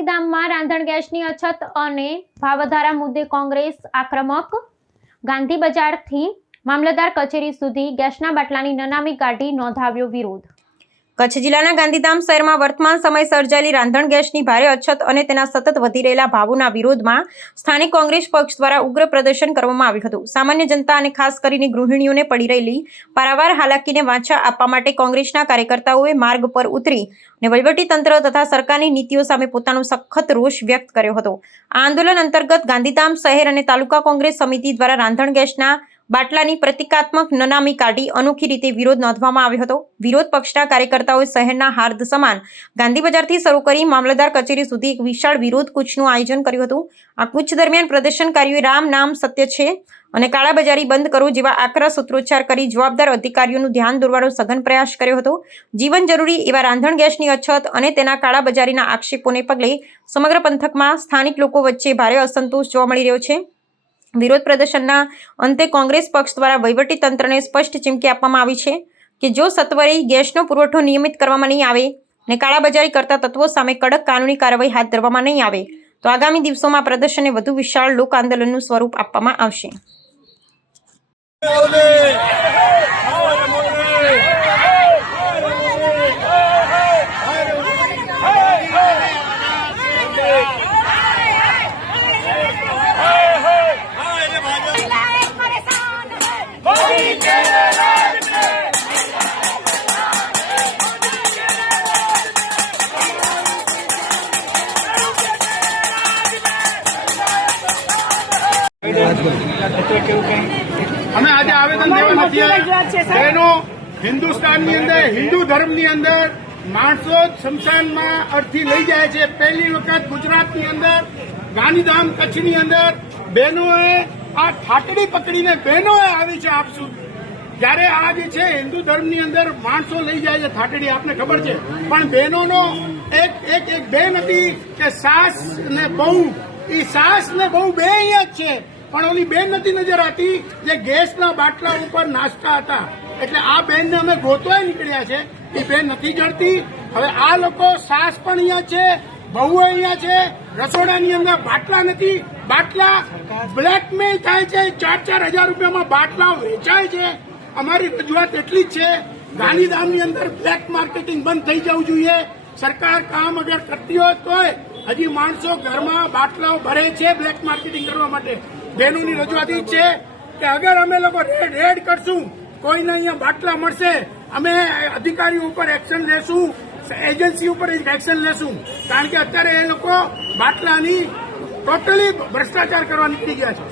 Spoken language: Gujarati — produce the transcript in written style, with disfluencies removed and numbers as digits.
ગાંધીધામમાં રાંધણ ગેસની અછત અને ભાવ વધારા મુદ્દે કોંગ્રેસ આક્રમક। ગાંધી બજારથી મામલતદાર કચેરી સુધી ગેસના બાટલાની નનામી કાઢી નોંધાવ્યો વિરોધ। કચ્છ જિલ્લાના ગાંધીધામ શહેરમાં વર્તમાન સમય સર્જાયેલી રાંધણ ગેસની ભારે અછત અને તેના સતત વધી રહેલા ભાવોના વિરોધમાં સ્થાનિક કોંગ્રેસ પક્ષ દ્વારા ઉગ્ર પ્રદર્શન કરવામાં આવ્યું હતું। સામાન્ય જનતા અને ખાસ કરીને ગૃહિણીઓને પડી રહેલી પારાવાર હાલાકીને વાચા આપવા માટે કોંગ્રેસના કાર્યકર્તાઓએ માર્ગ પર ઉતરી અને વહીવટીતંત્ર તથા સરકારની નીતિઓ સામે પોતાનો સખત રોષ વ્યક્ત કર્યો હતો। આ આંદોલન અંતર્ગત ગાંધીધામ શહેર અને તાલુકા કોંગ્રેસ સમિતિ દ્વારા રાંધણ ગેસના બાટલાની પ્રતિકાત્મક નનામી કાઢી અનોખી રીતે વિરોધ નોંધવામાં આવ્યો હતો। વિરોધ પક્ષના કાર્યકર્તાઓએ શહેરના હાર્દ સમાન ગાંધી બજારથી શરૂ કરી મામલતદાર કચેરી સુધી એક વિશાળ વિરોધ કૂચનું આયોજન કર્યું હતું। આ કૂચ દરમિયાન પ્રદર્શનકારીઓએ રામ નામ સત્ય છે અને કાળાબજારી બંધ કરો જેવા આકરા સૂત્રોચ્ચાર કરી જવાબદાર અધિકારીઓનું ધ્યાન દોરવાનો સઘન પ્રયાસ કર્યો હતો। જીવન જરૂરી એવા રાંધણ ગેસની અછત અને તેના કાળાબજારીના આક્ષેપોને પગલે સમગ્ર પંથકમાં સ્થાનિક લોકો વચ્ચે ભારે અસંતોષ જોવા મળી રહ્યો છે। વિરોધ પ્રદર્શનના અંતે કોંગ્રેસ પક્ષ દ્વારા વહીવટીતંત્રને સ્પષ્ટ ચીમકી આપવામાં આવી છે કે જો સત્વરે ગેસનો પુરવઠો નિયમિત કરવામાં નહીં આવે અને કાળાબજારી કરતા તત્વો સામે કડક કાનૂની કાર્યવાહી હાથ ધરવામાં નહીં આવે તો આગામી દિવસોમાં પ્રદર્શનને વધુ વિશાળ લોક આંદોલનનું સ્વરૂપ આપવામાં આવશે। અમે આજે આવેદન દેવા નથી આવ્યા। બહેનો, હિન્દુસ્તાનની અંદર હિન્દુ ધર્મની અંદર માણસો શમશાનમાં અર્થી લઈ જાય છે। પહેલી વખત ગુજરાતની અંદર ગાંધીધામ કચ્છની અંદર બહેનોએ આ ઠાટડી પકડીને બહેનોએ આવી છે આપ સુધી। જ્યારે આ જે છે હિન્દુ ધર્મની અંદર માણસો લઈ જાય છે ઠાટડી, આપને ખબર છે, પણ બહેનોનો એક બેન હતી કે સાસ ને બહુ, એ સાસ ને બહુ બે અહીંયા જ છે, પણ ઓલી બેન નથી નજર આતી જે ગેસના બાટલા ઉપર નાચતા હતા। એટલે આ બેનને અમે ગોતવા નીકળ્યા છે, એ બેન નથી જડતી। હવે આ લોકો સાસ પણ અહીંયા છે, બહુ અહીંયા છે, રસોડાની અંદર બાટલા નથી, બાટલા બ્લેકમેલ થાય છે, 4,000 રૂપિયામાં બાટલા વેચાય છે। અમારી રજૂઆત એટલી જ છે, ગાંધીધામની અંદર બ્લેક માર્કેટિંગ બંધ થઈ જવું જોઈએ। સરકાર કામ અગર કરતી હોય તોય હજી માણસો ઘરમાં બાટલાઓ ભરે છે બ્લેક માર્કેટિંગ કરવા માટે। બહેનોની રજૂઆત એ છે કે અગર અમે લોકો રેડ કરશું, કોઈને અહીંયા બાટલા મળશે, અમે અધિકારીઓ ઉપર એક્શન લેશું, એજન્સી ઉપર એક્શન લેશું, કારણ કે અત્યારે એ લોકો બાટલાની ટોટલી ભ્રષ્ટાચાર કરવા નીકળી ગયા છે।